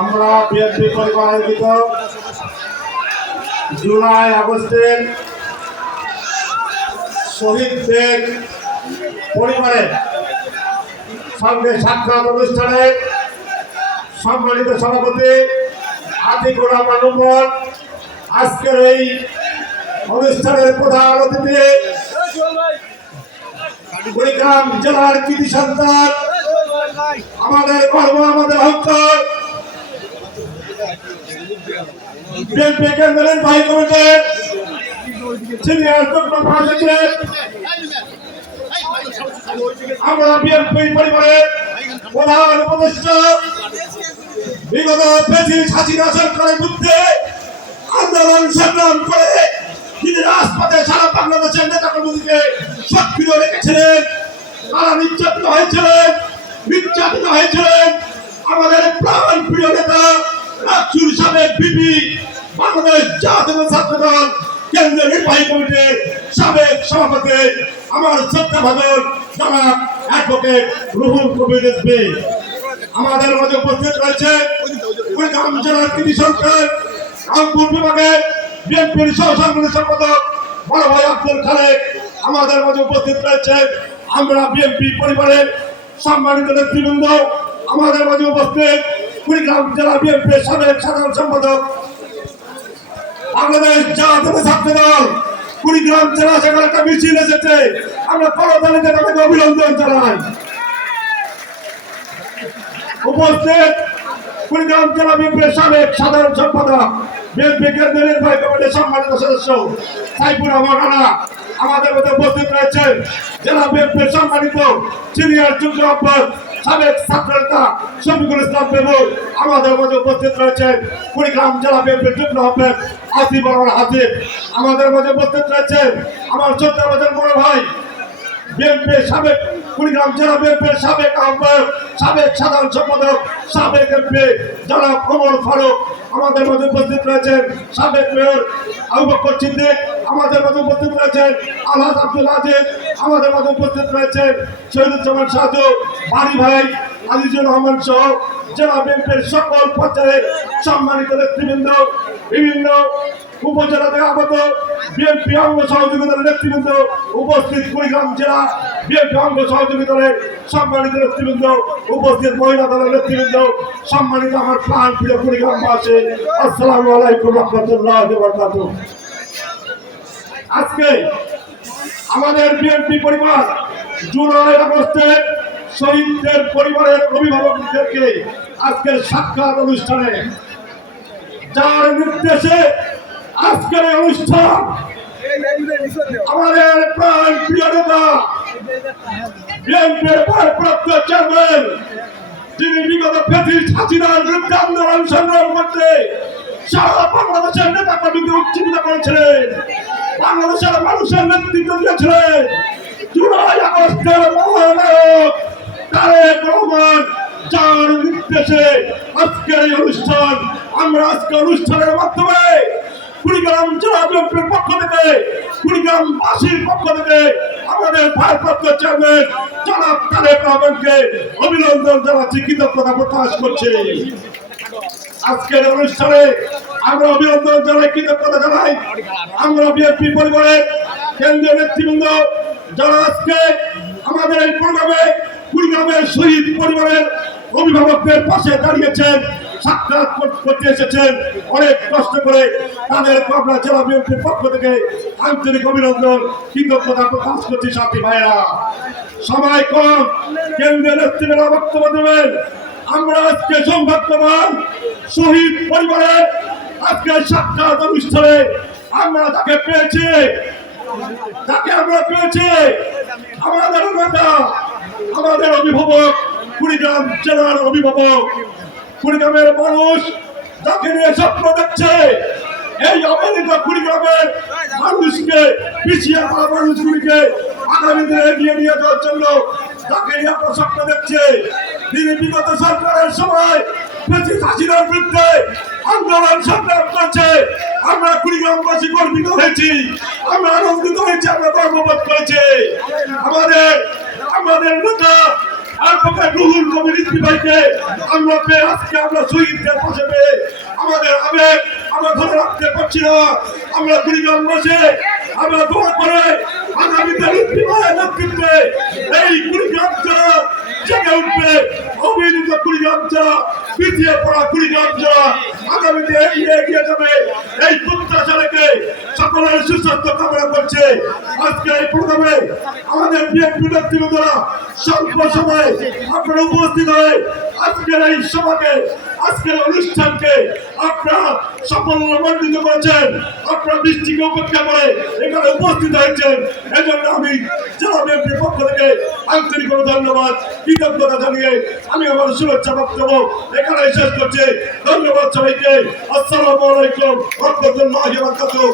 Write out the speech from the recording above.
আমরা বিএনপি পরিবার আয়োজিত জুলাই আগস্টের শহীদদের পরিবারের সঙ্গে সাক্ষাৎ অনুষ্ঠানে সম্মানিত সভাপতি আতিকুর রহমান রুমন, আজকের এই অনুষ্ঠানের প্রধান অতিথি কুড়িগ্রাম জেলার কৃতি সন্তান, আমাদের গর্ব, আমাদের অহংকার, বিএনপি কেন্দ্রের ভাই কমিটির সিনিয়র যুগ্ম মহাসচিব, আমরা বিএনপি পরিবারের প্রধান উপদেষ্টা, বিগত প্রেসিডেন্ট হাসিনা সরকারের বিরুদ্ধে আন্দোলন সংগ্রাম করে তিনি রাজপথে সারা বাংলাদেশের নেতা কর্মীদেরকে সক্রিয় রেখেছিলেন। তারা নির্যাতিত হয়েছিলেন। আমাদের প্রাণ প্রিয় নেতা রাজুর সাবেক বিপি, বাংলাদেশ জাতীয় ছাত্র দল কেন্দ্রীয় নির্বাহী কমিটির সাবেক সভাপতি, আমার শ্রদ্ধাভাজন জনাব অ্যাডভোকেট রুহুল কবির রিজভী। আমাদের মাঝে উপস্থিত রয়েছে কুড়িগ্রাম জেলার কৃতি সন্তান, রংপুর বিভাগের বিএনপির সহসাংগঠনিক সম্পাদক বড় ভাই আব্দুল খালেক। আমাদের মাঝে উপস্থিত রয়েছে আমরা বিএনপি পরিবারের সম্মানিত নেতৃবৃন্দ। আমাদের মাঝে উপস্থিত কুড়িগ্রাম জেলা বিএনপির সাবেক সাধারণ সম্পাদক, বাংলাদেশ জাতীয় ছাত্র দল কুড়িগ্রাম জেলা সেখানে একটা মিছিল এসেছে, আমরা করতালিতে তাদেরকে অভিনন্দন জানাই। উপস্থিত কুড়িগ্রাম জেলা বিএনপির সাবেক সাধারণ সম্পাদক, বিএনপি কেন্দ্রীয় নির্বাহী কমিটির সম্মানিত সদস্য সাইফুর রহমান রানা। আমাদের মধ্যে উপস্থিত রয়েছেন জেলা বিএনপির সম্মানিত সিনিয়র যুগ্ম আহ্বায়ক সাবেক ছাত্র নেতা শফিকুল ইসলাম বেবুল। আমাদের মধ্যে উপস্থিত রয়েছেন কুড়িগ্রাম জেলা বিএনপির যুগ্ম আহ্বায়ক আসিফ রহমান হাসিফ। আমাদের মধ্যে উপস্থিত রয়েছেন আমার শ্রদ্ধাভাজন বড় ভাই বিএনপির সাবেক কুড়িগ্রাম জেলা বিএনপির সাবেক আহ্বায়ক, সাবেক সাধারণ সম্পাদক, সাবেক এমপি জনাব ওমর ফারুক। আমাদের মধ্যে উপস্থিত রয়েছেন সাবেক মেয়র আবু বকর সিদ্দিক। আমাদের মধ্যে উপস্থিত রয়েছেন আলহাজ আব্দুল আজিজ। আমাদের মধ্যে উপস্থিত রয়েছেন শহীদুজ্জামান সাজু, বাড়ি ভাই আজিজুর রহমান সহ জেলা বিএনপির সকল পর্যায়ের সম্মানিত নেতৃবৃন্দ, বিভিন্ন উপজেলাতে আগত বিএনপি অঙ্গ সহযোগী দলের নেতৃবৃন্দ উপস্থিত, কুড়িগ্রাম জেলা বিএনপি অঙ্গ সহযোগী দলের সম্মানিত নেতৃবৃন্দ উপস্থিত, মহিলা দলের নেতৃবৃন্দ, সম্মানিত আমার প্রাণ প্রিয় কুড়িগ্রামবাসী, আসসালামু আলাইকুম রহমতুল্লাহি ওয়া বারাকাতুহু। আজকে আমাদের বিএনপি পরিবার জুলাই আগস্টে শহীদদের পরিবারের অভিভাবকদেরকে আজকের সাক্ষাৎ অনুষ্ঠানে, যার নির্দেশে আজকের অনুষ্ঠান আমাদের প্রাণ প্রিয় নেতা বিএনপির ভারপ্রাপ্ত চেয়ারম্যান, যিনি বিগত প্রেসিডেন্ট হাসিনার বিরুদ্ধে আন্দোলন সংগ্রাম করতে সারা বাংলাদেশের নেতা কর্মীকে উজ্জীবিত করেছিলেন, বাংলাদেশের মানুষের নেতৃত্ব দিয়েছিলেন। জুলাই আগস্টের মহানায়ক তারেক রহমান, যার নির্দেশে আজকের এই অনুষ্ঠান, আমরা আজকে অনুষ্ঠানের মাধ্যমে কুড়িগ্রাম জেলা বিএনপির পক্ষ থেকে, কুড়িগ্রামবাসীর পক্ষ থেকে আমাদের ভারপ্রাপ্ত চেয়ারম্যান জনাব তারেক রহমানকে অভিনন্দন জানাচ্ছি, কৃতজ্ঞতা প্রকাশ করছি। আজকের অনুষ্ঠানে আমরা অভিনন্দন জানাই, কৃতজ্ঞতা জানাই আমরা বিএনপি পরিবারের কেন্দ্রীয় নেতৃবৃন্দ, যারা আজকে আমাদের এই প্রোগ্রামে কুড়িগ্রামের শহীদ পরিবারের অভিভাবকদের পাশে দাঁড়িয়েছেন, সাক্ষাৎ করতে এসেছেন অনেক কষ্ট করে। তাদেরকে আমরা জেলা বিএনপির পক্ষ থেকে আন্তরিক অভিনন্দন, কৃতজ্ঞতা প্রকাশ করছি। সাথী ভাইরা, সময় কম, কেন্দ্রীয় নেতৃবৃন্দ বক্তব্য দেবেন। আমরা আজকে সৌভাগ্যবান, শহীদ পরিবারের আজকে সাক্ষাৎ অনুষ্ঠানে আমরা তাকে পেয়েছি, আমাদের নেতা, আমাদের অভিভাবক, কুড়িগ্রাম জেলার অভিভাবক, কুড়িগ্রামের মানুষ যাকে নিয়ে স্বপ্ন দেখছে, এই অবহেলিত কুড়িগ্রামের মানুষকে, পিছিয়ে পড়া মানুষগুলিকে আগামী দিনে এগিয়ে নিয়ে যাওয়ার জন্য যাকে নিয়ে আমরা স্বপ্ন দেখছে, তিনি বিগত সরকারের সময় প্রেসিডেন্ট হাসিনার বিরুদ্ধে আন্দোলন সংগ্রাম করছে। আমরা কুড়িগ্রামবাসী গর্বিত হয়েছি, আমরা আনন্দিত হয়েছি, আমরা গর্ববোধ করেছি। আমাদের নেতা অ্যাডভোকেট রুহুল কবির রিজভী ভাইকে আমরা পেয়ে আজকে আমরা শহীদদের পাশে পেয়ে আমাদের আবেগ আমরা ধরে রাখতে পারছি না। আমরা কুড়িগ্রাম বসে আমরা দোয়া করে আগামীতে রিজভী ভাইয়ের নেতৃত্বে এই কুড়িগ্রাম জেলা জেগে উঠবে। অবিনীত কুড়িগ্রাম জেলা, পিছিয়ে পড়া কুড়িগ্রাম জেলা আগামীতে এগিয়ে যাবে। এই প্রত্যাশা রেখে সকলের সুস্বাস্থ্য কামনা করছে। আজকে এই প্রোগ্রামে আমাদের বিএনপি নেতৃবৃন্দরা স্বল্প সময়ে আপনারা উপস্থিত হয়ে আজকের এই সভাকে আজকের অনুষ্ঠানকে আপনারা সাফল্যমণ্ডিত করেছেন। আপনারা বৃষ্টিকে উপেক্ষা করে এখানে উপস্থিত হয়েছেন। এজন্য আমি জেলা বিএনপির পক্ষ থেকে আন্তরিক ধন্যবাদ কৃতজ্ঞতা জানিয়ে আমি আমার শুভেচ্ছা বক্তব্য এখানে শেষ করছি। ধন্যবাদ সবাইকে। আসসালামু আলাইকুম ওয়া রাহমাতুল্লাহি ওয়া বারাকাতুহু।